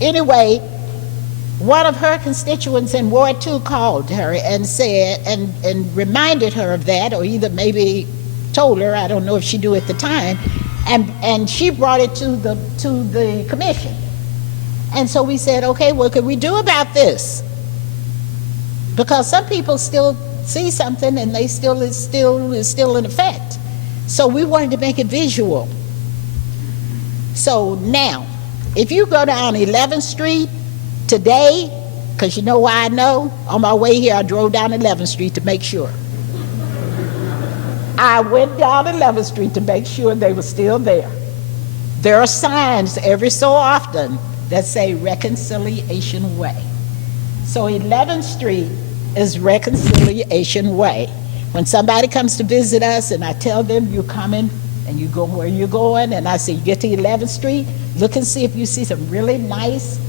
Anyway, one of her constituents in Ward 2 called her and said, and reminded her of that, or either maybe told her, I don't know if she knew at the time, and she brought it to the commission. And so we said, okay, what can we do about this? Because some people still see something and it's still in effect. So we wanted to make it visual. So now, if you go down 11th Street today, because you know why I know? On my way here, I drove down 11th Street to make sure. I went down 11th Street to make sure they were still there. There are signs every so often that say Reconciliation Way. So 11th Street is Reconciliation Way. When somebody comes to visit us and I tell them you're coming and you go where you're going, and I say, you get to 11th Street, look and see if you see some really nice,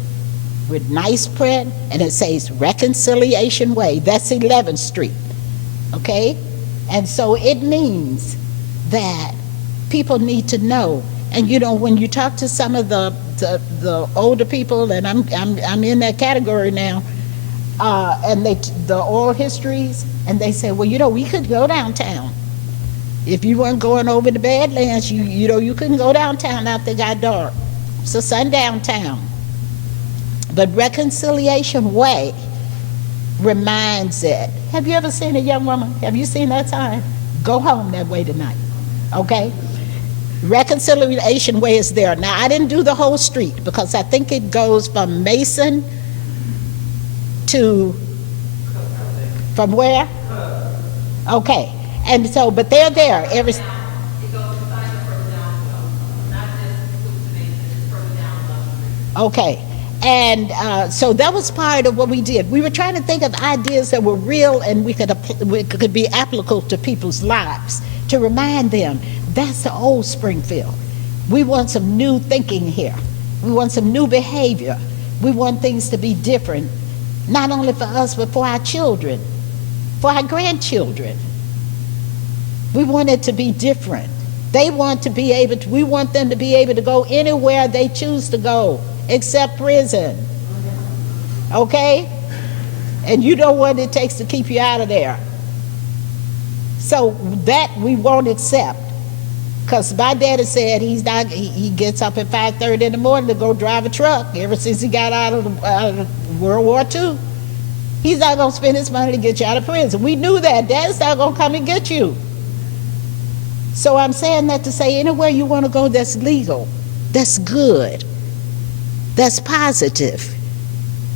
with nice print, and it says Reconciliation Way. That's 11th Street, okay? And so it means that people need to know. And you know, when you talk to some of the older people, and I'm in that category now, and the oral histories, and they say, well, you know, we could go downtown. If you weren't going over the Badlands, you know, you couldn't go downtown after it got dark. It's a sundown town. But Reconciliation Way reminds it. Have you ever seen a young woman? Have you seen that sign? Go home that way tonight, okay? Reconciliation Way is there. Now, I didn't do the whole street because I think it goes from Mason to From where? Okay, and so, but they're there every, It goes inside the further down low, not just hallucination, it's further down low. okay. And so that was part of what we did. We were trying to think of ideas that were real and we could be applicable to people's lives, to remind them that's the old Springfield. We want some new thinking here. We want some new behavior. We want things to be different, not only for us, but for our children, for our grandchildren. We want it to be different. They want to be able to, we want them to be able to go anywhere they choose to go, except prison. Okay? And you know what it takes to keep you out of there. So that we won't accept. Because my daddy said he gets up at 5:30 in the morning to go drive a truck ever since he got out of World War II. He's not going to spend his money to get you out of prison. We knew that. Dad's not going to come and get you. So I'm saying that to say anywhere you want to go that's legal, that's good, that's positive,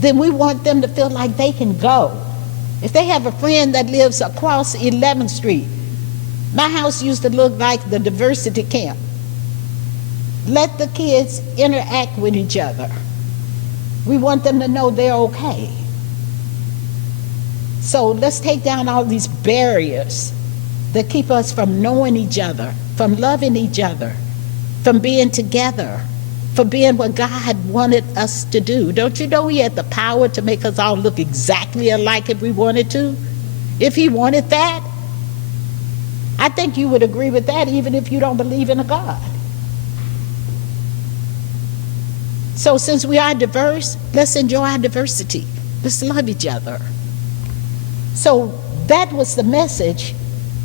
then we want them to feel like they can go. If they have a friend that lives across 11th Street, my house used to look like the diversity camp. Let the kids interact with each other. We want them to know they're okay. So let's take down all these barriers that keep us from knowing each other, from loving each other, from being together, for being what God wanted us to do. Don't you know He had the power to make us all look exactly alike if we wanted to? If He wanted that, I think you would agree with that even if you don't believe in a God. So since we are diverse, let's enjoy our diversity. Let's love each other. So that was the message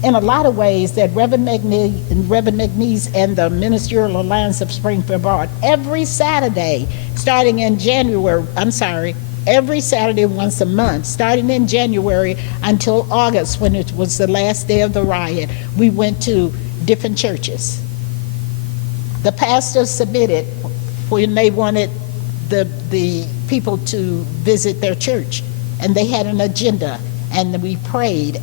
in a lot of ways that Reverend McNeese and the Ministerial Alliance of Springfield brought every Saturday, starting in every Saturday once a month, starting in January until August when it was the last day of the riot. We went to different churches. The pastors submitted when they wanted the people to visit their church, and they had an agenda, and we prayed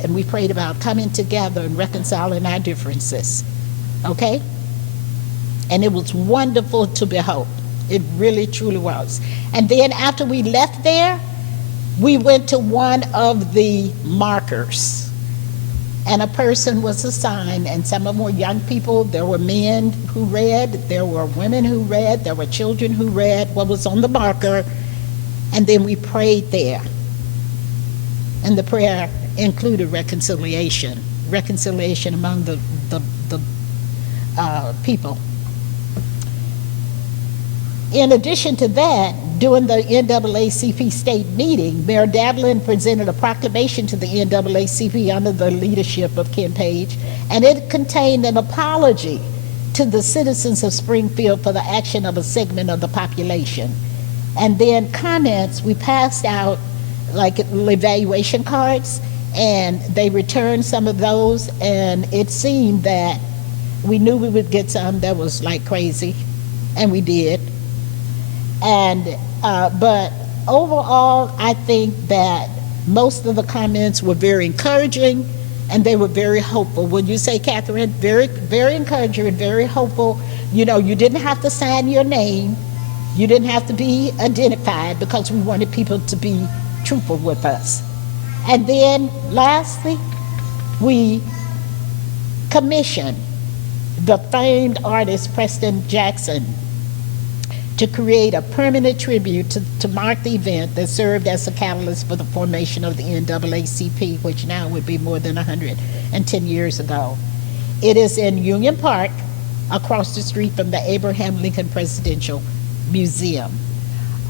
about coming together and reconciling our differences. Okay? And it was wonderful to behold. It really, truly was. And then after we left there, we went to one of the markers. And a person was assigned, and some of them were young people. There were men who read, there were women who read, there were children who read what was on the marker. And then we prayed there. And the prayer included reconciliation among the people. In addition to that, during the NAACP state meeting, Mayor Davlin presented a proclamation to the NAACP under the leadership of Ken Page, and it contained an apology to the citizens of Springfield for the action of a segment of the population. And then comments, we passed out like evaluation cards, and they returned some of those, and it seemed that we knew we would get some that was like crazy, and we did. And but overall, I think that most of the comments were very encouraging, and they were very hopeful. Would you say, Catherine? Very, very encouraging and very hopeful. You know, you didn't have to sign your name, you didn't have to be identified, because we wanted people to be truthful with us. And then lastly, we commissioned the famed artist Preston Jackson to create a permanent tribute to mark the event that served as a catalyst for the formation of the NAACP, which now would be more than 110 years ago. It is in Union Park, across the street from the Abraham Lincoln Presidential Museum.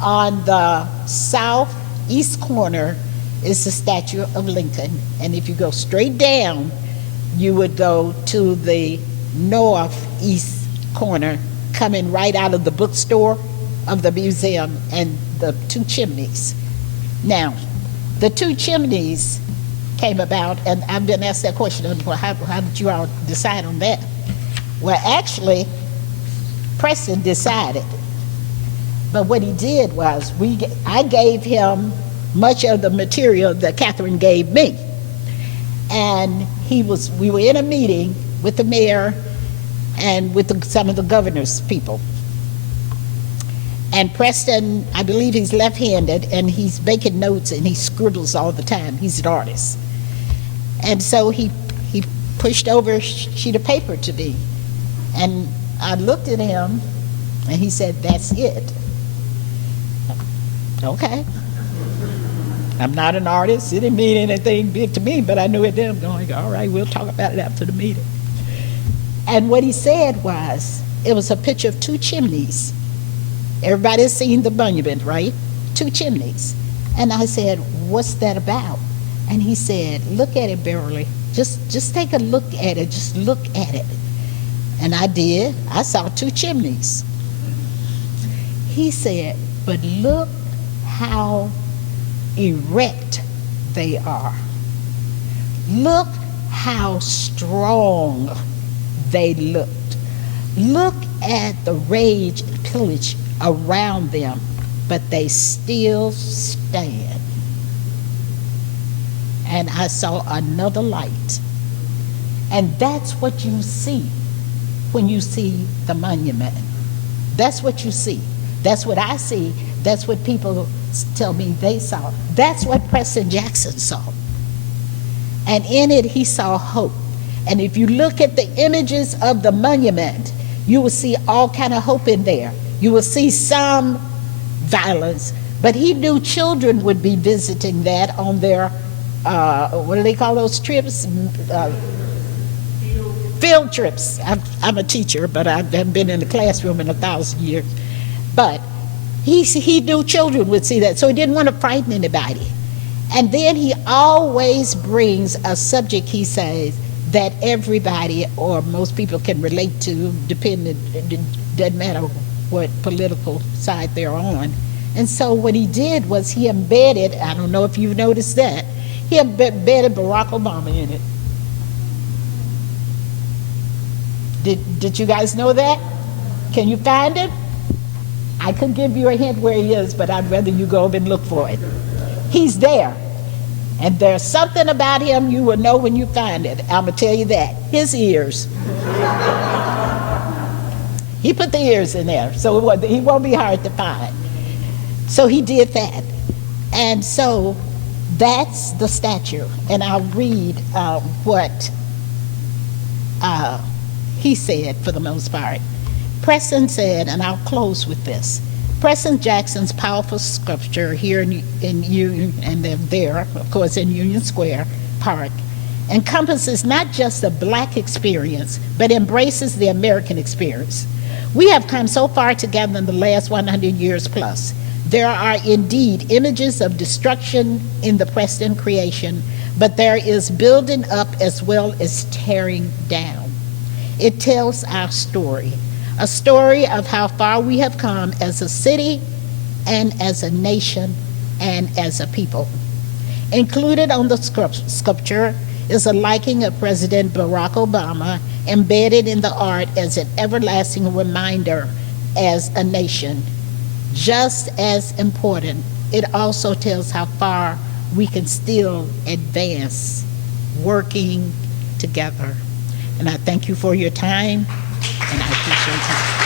On the southeast corner is the statue of Lincoln, and if you go straight down, you would go to the northeast corner, coming right out of the bookstore of the museum, and the two chimneys. Now, the two chimneys came about, and I've been asked that question, well, how did you all decide on that? Well, actually, Preston decided. But what he did was, I gave him much of the material that Catherine gave me. And we were in a meeting with the mayor and with some of the governor's people. And Preston, I believe he's left-handed, and he's making notes and he scribbles all the time. He's an artist. And so he pushed over a sheet of paper to me. And I looked at him, and he said, "That's it." Okay. I'm not an artist. It didn't mean anything big to me, but I knew it did. I'm going, all right, we'll talk about it after the meeting. And what he said was, it was a picture of two chimneys. Everybody's seen the monument, right? Two chimneys. And I said, "What's that about?" And he said, "Look at it, Beverly. Just take a look at it. Just look at it." And I did. I saw two chimneys. He said, "But look how erect they are. Look how strong they looked. Look at the rage and pillage around them, but they still stand." And I saw another light. And that's what you see when you see the monument. That's what you see. That's what I see. That's what people tell me they saw. That's what Preston Jackson saw. And in it, he saw hope. And if you look at the images of the monument, you will see all kind of hope in there. You will see some violence, but he knew children would be visiting that on their, what do they call those trips? Field trips. I'm a teacher, but I haven't been in the classroom in 1,000 years. But he knew children would see that, so he didn't want to frighten anybody. And then he always brings a subject, he says, that everybody or most people can relate to, depending, it doesn't matter what political side they're on. And so what he did was he embedded, I don't know if you've noticed that, he embedded Barack Obama in it. Did you guys know that? Can you find it? I could give you a hint where he is, but I'd rather you go and look for it. He's there. And there's something about him you will know when you find it. I'm going to tell you that. His ears. He put the ears in there, so he won't be hard to find. So he did that. And so that's the statue. And I'll read what he said for the most part. Preston said, and I'll close with this, Preston Jackson's powerful sculpture here in Union, and they're there, of course, in Union Square Park, encompasses not just the Black experience, but embraces the American experience. We have come so far together in the last 100 years plus. There are indeed images of destruction in the Preston creation, but there is building up as well as tearing down. It tells our story. A story of how far we have come as a city and as a nation and as a people. Included on the sculpture is a liking of President Barack Obama embedded in the art as an everlasting reminder as a nation. Just as important, it also tells how far we can still advance working together. And I thank you for your time. And I appreciate it.